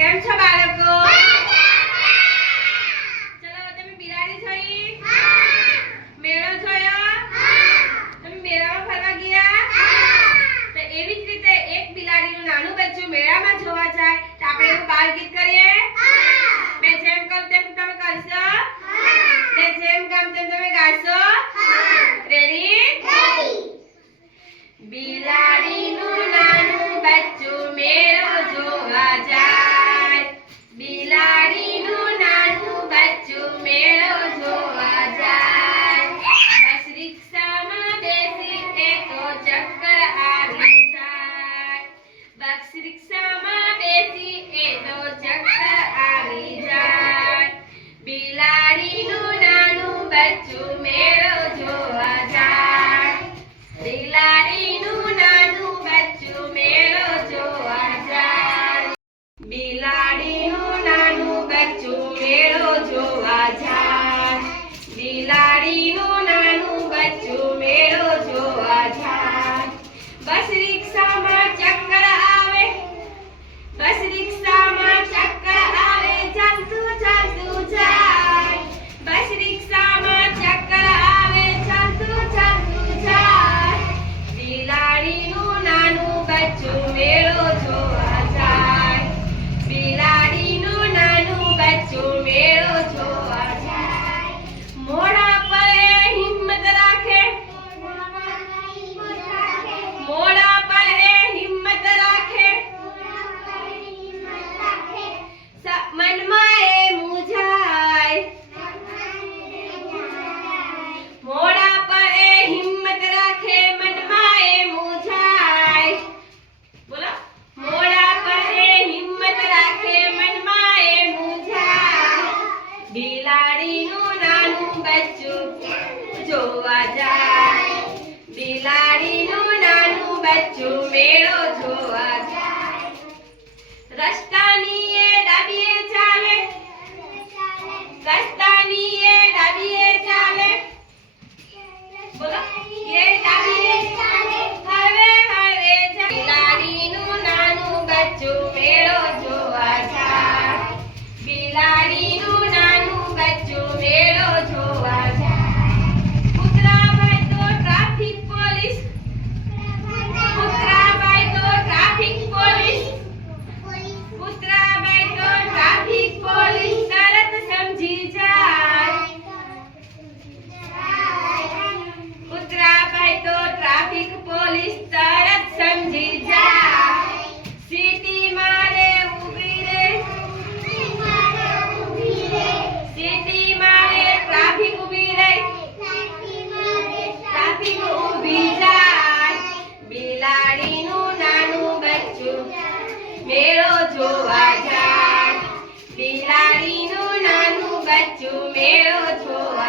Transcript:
કેમ છો બાળકો? ચલો તમે બિલાડી જોઈ? મેળો જોયો? તમે મેળામાં ફરવા ગયા? તો એવી જ રીતે એક બિલાડીનું નાનું બચ્ચું મેળામાં જોવા જાય તો આપણે એવું બાળગીત કરીએ? મેં જેમ કહું તેમ તમે કરશો? મેં જેમ કામ તેમ તમે ગાશો? રેડી બચ્ચું જોવા જાય. બિલાડીનું નાનું બચ્ચું મેળો જોવા જાય. રસ્તાની એ ડાબીએ ચાલે. રસ્તાની એ ડાબીએ ચાલે. બોલો. એ ડાબીએ ચાલે. હવે હવે બિલાડીનું નાનું બચ્ચું મેળો વિરાજ બિલાડીનું નાનું બચ્ચું. મેળો જોવા જાય. બિલાડીનું નાનું બચ્ચું મેળો જોવા